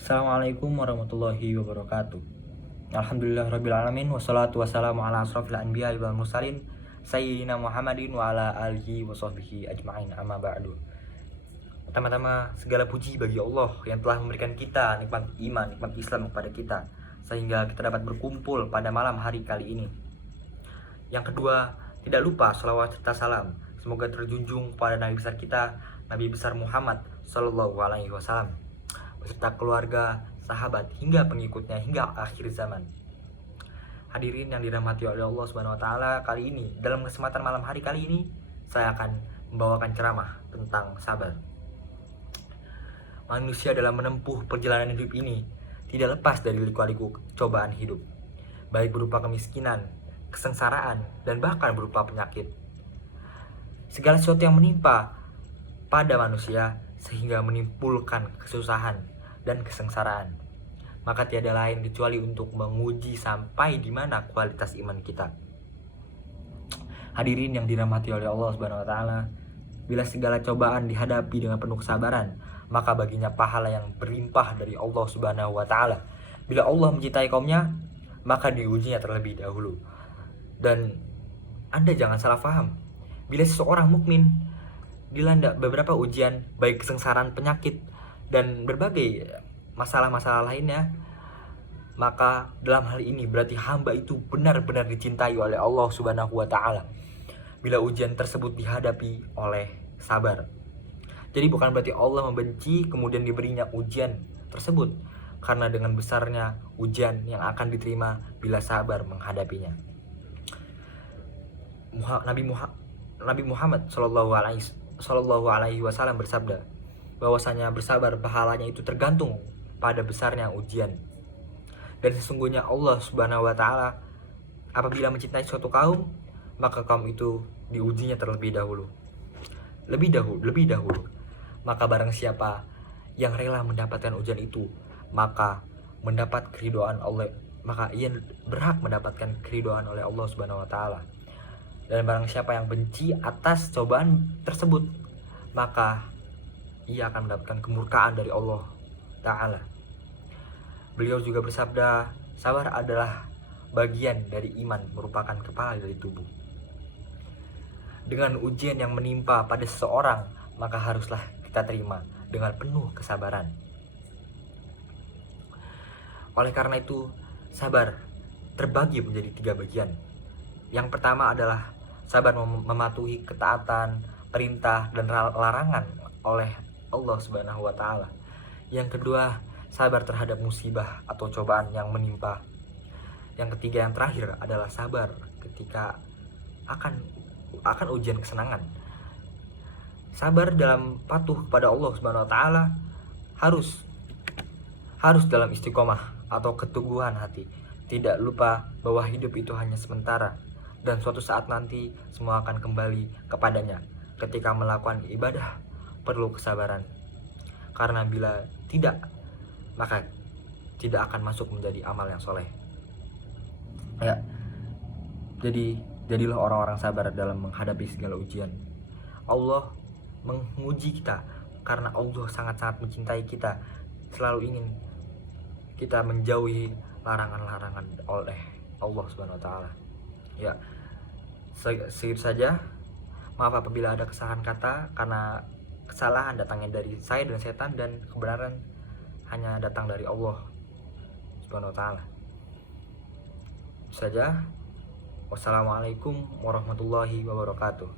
Assalamualaikum warahmatullahi wabarakatuh. Alhamdulillahirrabbilalamin. Wassalatu wassalamu ala asrafil anbiya wal mursalin Sayyidina Muhammadin wa ala alihi wa sahbihi ajma'in, amma ba'du. Pertama-tama segala puji bagi Allah yang telah memberikan kita nikmat iman, nikmat Islam kepada kita, sehingga kita dapat berkumpul pada malam hari kali ini. Yang kedua, tidak lupa sholawat serta salam semoga terjunjung kepada Nabi besar kita, Nabi besar Muhammad Sallallahu Alaihi Wasallam, beserta keluarga, sahabat, hingga pengikutnya hingga akhir zaman. Hadirin yang dirahmati oleh Allah Subhanahu wa taala, kali ini dalam kesempatan malam hari kali ini saya akan membawakan ceramah tentang sabar. Manusia dalam menempuh perjalanan hidup ini tidak lepas dari liku-liku cobaan hidup, baik berupa kemiskinan, kesengsaraan, dan bahkan berupa penyakit. Segala sesuatu yang menimpa pada manusia sehingga menimbulkan kesusahan dan kesengsaraan, maka tiada lain kecuali untuk menguji sampai di mana kualitas iman kita. Hadirin yang dirahmati oleh Allah Subhanahu wa taala, bila segala cobaan dihadapi dengan penuh kesabaran, maka baginya pahala yang berlimpah dari Allah Subhanahu wa taala. Bila Allah mencintai kaumnya, maka diujinya terlebih dahulu. Dan Anda jangan salah paham. Bila seseorang mukmin dilanda beberapa ujian, baik kesengsaraan, penyakit, dan berbagai masalah-masalah lainnya, maka dalam hal ini berarti hamba itu benar-benar dicintai oleh Allah Subhanahu wa taala. Bila ujian tersebut dihadapi oleh sabar. Jadi bukan berarti Allah membenci kemudian diberinya ujian tersebut, karena dengan besarnya ujian yang akan diterima bila sabar menghadapinya. Nabi Muhammad Sallallahu Alaihi Wasallam bersabda bahwasanya bersabar pahalanya itu tergantung pada besarnya ujian. Dan sesungguhnya Allah Subhanahu wa taala apabila mencintai suatu kaum, maka kaum itu diujinya terlebih dahulu. Lebih dahulu. Maka barang siapa yang rela mendapatkan ujian itu, maka mendapat keridhaan Allah, maka ia berhak mendapatkan keridhaan oleh Allah Subhanahu wa taala. Dan barang siapa yang benci atas cobaan tersebut, maka ia akan mendapatkan kemurkaan dari Allah Ta'ala. Beliau juga bersabda, sabar adalah bagian dari iman, merupakan kepala dari tubuh. Dengan ujian yang menimpa pada seseorang, maka haruslah kita terima dengan penuh kesabaran. Oleh karena itu, sabar terbagi menjadi 3 bagian. Yang pertama adalah sabar mematuhi ketaatan, perintah, dan larangan oleh Allah Subhanahu wa taala. Yang kedua, sabar terhadap musibah atau cobaan yang menimpa. Yang ketiga, yang terakhir adalah sabar ketika akan ujian kesenangan. Sabar dalam patuh kepada Allah Subhanahu wa taala harus dalam istiqomah atau keteguhan hati. Tidak lupa bahwa hidup itu hanya sementara, dan suatu saat nanti semua akan kembali kepadanya. Ketika melakukan ibadah perlu kesabaran, karena bila tidak, maka tidak akan masuk menjadi amal yang soleh. Ya, jadilah orang-orang sabar dalam menghadapi segala ujian. Allah menguji kita karena Allah sangat-sangat mencintai kita, selalu ingin kita menjauhi larangan-larangan oleh Allah Subhanahu wa taala. Ya, segitu saja. Maaf apabila ada kesalahan kata, karena kesalahan datangnya dari saya dan setan, dan kebenaran hanya datang dari Allah Subhanahu wa taala. Itu saja. Wassalamualaikum warahmatullahi wabarakatuh.